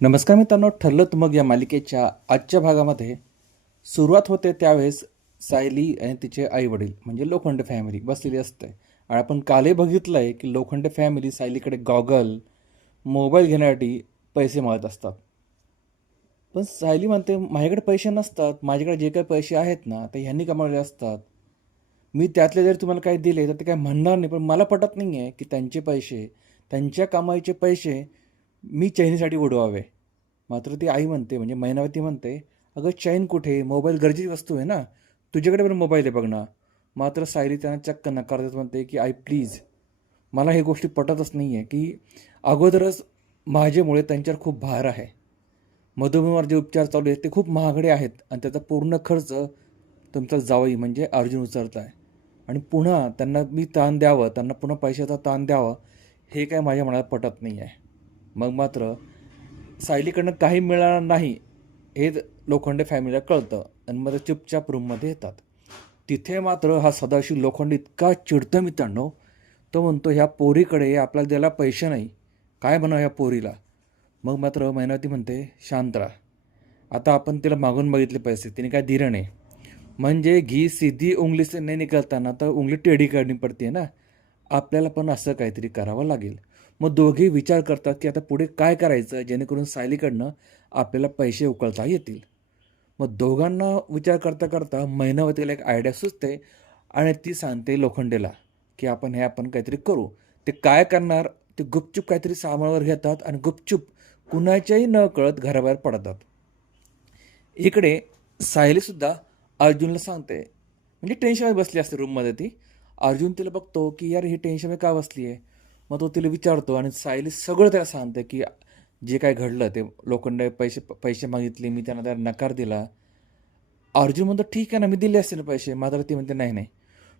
नमस्कार मित्रांनो ठरलं तर मग या मालिकेच्या आजच्या भागामध्ये. सुरुवात होते त्यावेळेस सायली आणि तिचे आईवडील म्हणजे लोखंड फॅमिली बसलेली असते. आणि आपण कालही बघितलं आहे की लोखंड फॅमिली सायलीकडे गॉगल मोबाईल घेण्यासाठी पैसे मागत असतात. पण सायली म्हणते माझ्याकडे पैसे नसतात माझ्याकडे जे काही पैसे आहेत ना ते ह्यांनी कमावले असतात. मी त्यातले जर तुम्हाला काही दिले तर ते काय म्हणणार नाही पण मला पटत नाही आहे की त्यांचे पैसे त्यांच्या कमाईचे पैसे मी चैनीसाठी उडवावे. मात्र ती आई म्हणते म्हणजे मैनावती म्हणते अगं चैन कुठे? मोबाईल गरजेची वस्तू आहे ना? तुझ्याकडे पण मोबाईल आहे बघ ना. मात्र सायली त्यांना चक्क नकार देत म्हणते की आई प्लीज. मला हे गोष्टी पटतच नाही आहे की अगोदरच माझ्यामुळे त्यांच्यावर खूप भार आहे. मधुमेहावर जे उपचार चालू आहेत ते खूप महागडे आहेत आणि त्याचा पूर्ण खर्च तुमचा जावई म्हणजे अर्जुन उचलत आहे आणि पुन्हा त्यांना मी ताण द्यावं त्यांना पुन्हा पैशाचा ताण द्यावा हे काय माझ्या मनात पटत नाही आहे मग मात्र सायलीकडनं काही मिळणार नाही हे लोखंडे फॅमिलीला कळतं आणि मग ते चुपचाप रूममध्ये येतात. तिथे मात्र हा सदाशिव लोखंड इतका चिडतं मित्रांनो तो म्हणतो ह्या पोरीकडे आपल्याला द्यायला पैसे नाही. काय म्हणावं ह्या पोरीला? मग मात्र मैनावती म्हणते शांत राहा आता आपण तिला मागून बघितले पैसे तिने काय दिलं नाही. म्हणजे घी सीधी उंगली से नाही निकलताना तर उंगली टेढी करणी पडते ना. आपल्याला पण असं काहीतरी करावं लागेल. मग दोघेही विचार करतात की आता पुढे काय करायचं? जेणेकरून सायलीकडनं आपल्याला पैसे उकळता येतील. मग दोघांना विचार करता करता महिनावतीला एक आयडिया सुचते आणि ती सांगते लोखंडेला की आपण हे आपण काहीतरी करू. ते काय करणार? ते गुपचूप काहीतरी सामानावर घेतात आणि गुपचूप कुणाच्याही न कळत घराबाहेर पडतात. इकडे सायलीसुद्धा अर्जुनला सांगते. म्हणजे टेन्शनमध्ये बसली असते रूममध्ये ती. अर्जुन तिला बघतो की यार ही टेन्शनमध्ये का बसली आहे मग तो तिला विचारतो आणि सायली सगळं त्याला सांगते की जे काय घडलं ते लोखंड पैसे पैसे मागितले मी त्यांना त्याला नकार दिला. अर्जुन म्हणतो ठीक आहे ना मी दिले असते ना पैसे मात्र ती म्हणते नाही नाही.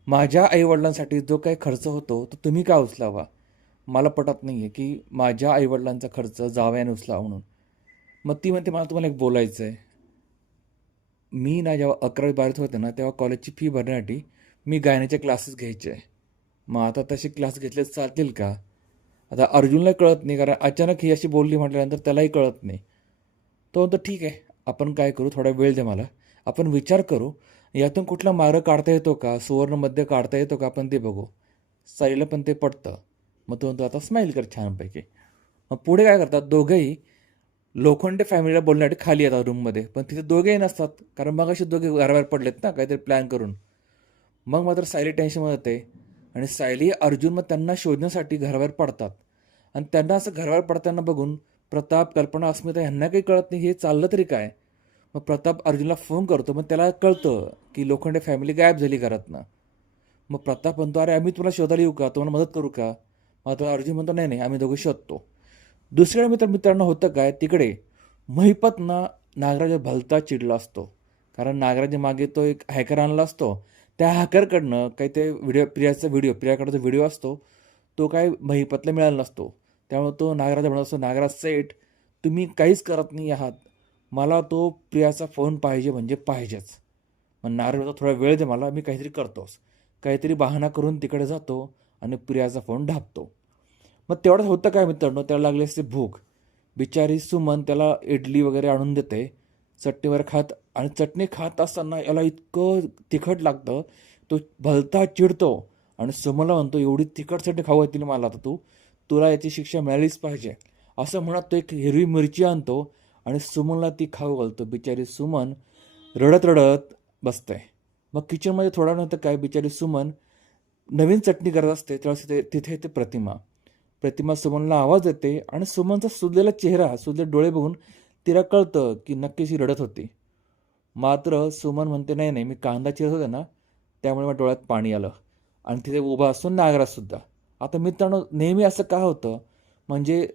माझ्या आईवडिलांसाठी जो काही खर्च होतो तो तुम्ही का उचलावा? मला पटत नाही आहे की माझ्या आईवडिलांचा खर्च जावयाने उचलावा म्हणून. मग ती म्हणते मला तुम्हाला एक बोलायचं आहे मी ना जेव्हा अकरावी बारावीत होते ना तेव्हा कॉलेजची फी भरण्यासाठी मी गायनाचे क्लासेस घ्यायचे. मग आता तसे क्लास घेतले चालतील का? आता अर्जुनला कळत नाही कारण अचानक ही अशी बोलली म्हटल्यानंतर त्यालाही कळत नाही. तो म्हणतो ठीक आहे आपण काय करू? थोडा वेळ दे मला. आपण विचार करू. यातून कुठला मार्ग काढता येतो का? सुवर्णमध्ये काढता येतो का? आपण ते बघू. साईला पण ते पटतं. मग तो म्हणतो आता स्माईल कर छानपैकी. मग पुढे काय करतात? दोघंही लोखंडे फॅमिलीला बोलण्यासाठी खाली येतात रूममध्ये पण तिथे दोघेही नसतात कारण मग असे दोघे घराबाहेर पडलेत ना काहीतरी प्लॅन करून. मग मात्र सायली टेन्शनमध्ये येते आणि सायली अर्जुन मग त्यांना शोधण्यासाठी घराबाहेर पडतात. आणि त्यांना असं घराबाहेर पडताना बघून प्रताप कल्पना अस्मिता ह्यांना काही कळत नाही हे चाललं तरी काय? मग प्रताप अर्जुनला फोन करतो. मग त्याला कळतं की लोखंडे फॅमिली गायब झाली घरातनं. मग प्रताप म्हणतो अरे आम्ही तुला शोधायला येऊ का? तुम्हाला मदत करू का? मात्र अर्जुन म्हणतो नाही नाही आम्ही दोघे शोधतो. दुसऱ्या मित्र मित्रांनो होतं काय? तिकडे महिपतनं नागराज भलता चिडला असतो. कारण नागराज मागे तो एक हॅकर आणला असतो. त्या हॅकरकडनं काही ते व्हिडिओ प्रियाचा व्हिडिओ प्रियाकडचा जो व्हिडिओ असतो तो काय महिपतला मिळाला नसतो. त्यामुळे तो नागराजा म्हणत असतो नागराज सेठ तुम्ही काहीच करत नाही आहात. मला तो प्रियाचा फोन पाहिजे म्हणजे पाहिजेच. मग नागराज थोडा वेळ दे मला मी काहीतरी करतोस. काहीतरी बहाणा करून तिकडे जातो आणि प्रियाचा फोन ढापतो. मग तेवढंच होतं काय मित्रांनो? त्याला लागली असते भूक. बिचारी सुमन त्याला इडली वगैरे आणून देते. चटणीवर खात आणि चटणी खात असताना याला इतकं तिखट लागतं तो भलता चिडतो आणि सुमनला म्हणतो एवढी तिखट चटणी खाऊ येतील मला आता तू? तुला याची शिक्षा मिळालीच पाहिजे. असं म्हणत तो एक हिरवी मिरची आणतो आणि सुमनला ती खाऊ घालतो. बिचारी सुमन रडत रडत बसते. मग किचनमध्ये थोडा नंतर काय बिचारी सुमन नवीन चटणी करत असते. त्यावेळेस तिथे तिथे येते प्रतिमा. प्रतिमा सुमनला आवाज येते आणि सुमनचा सुजलेला चेहरा सुजले डोळे बघून तिला कळतं की नक्कीच ही रडत होती. मात्र सुमन म्हणते नाही नाही मी कांदा चिरत होते ना त्यामुळे मग डोळ्यात पाणी आलं. आणि तिथे उभा असतो नागराजसुद्धा आता मित्रांनो नेहमी असं का होतं? म्हणजे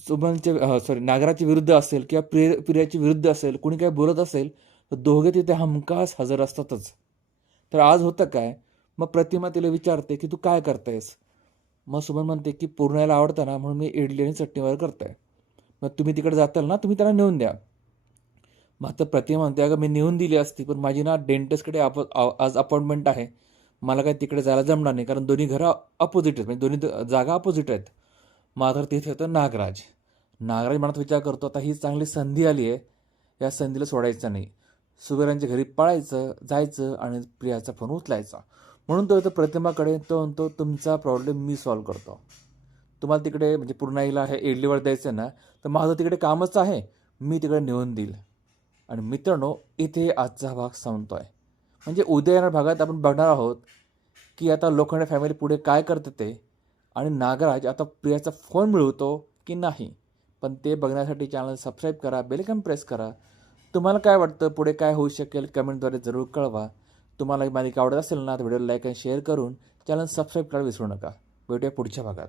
सुमनच्या सॉरी नागराच्या विरुद्ध असेल किंवा प्रिय प्रियाच्या विरुद्ध असेल कुणी काय बोलत असेल तर दोघे तिथे हमखास हजर असतातच. तर आज होतं काय? मग प्रतिमा तिला विचारते की तू काय करतायस मग सुमन म्हणते की पूर्णाला आवडतं ना म्हणून मी इडली आणि चटणीवर करताय. मग तुम्ही तिकडे जाताल ना तुम्ही त्यांना नेऊन द्या. मग आता प्रतिमा म्हणते अगं मी नेऊन दिली असती पण माझी ना डेंटिस्टकडे अप आज अपॉइंटमेंट आहे. मला काय तिकडे जायला जमणार नाही कारण दोन्ही घरं अपोजिट आहेत. म्हणजे दोन्ही जागा अपोजिट आहेत. मात्र तिथे येतं नागराज. नागराज मनात विचार करतो आता ही चांगली संधी आली आहे. या संधीला सोडायचं नाही. सुबेरांच्या घरी पळायचं जायचं आणि प्रियाचा फोन उचलायचा. म्हणून तो येतो प्रतिमाकडे तो म्हणतो तुमचा प्रॉब्लेम मी सॉल्व्ह करतो. तुम्हाला तिकडे म्हणजे पूर्णाईला हे इडलीवर द्यायचं आहे ना तर माझं तिकडे कामच आहे. मी तिकडे नेऊन देईल. आणि मित्रांनो इथे आजचा भाग संपतो आहे म्हणजे उद्या येणार भागात आपण बघणार आहोत की आता लोखंड फॅमिली पुढे काय करते ते. आणि नागराज आता प्रियाचा फोन मिळवतो की नाही? पण ते बघण्यासाठी चॅनल सबस्क्राईब करा बेलकन प्रेस करा. तुम्हाला काय वाटतं? पुढे काय होऊ शकेल? कमेंटद्वारे जरूर कळवा. तुम्हाला मालिका आवडत असेल ना तर व्हिडिओ लाईक आणि शेअर करून चॅनल सबस्क्राईब करायला विसरू नका. भेटूया पुढच्या भागात.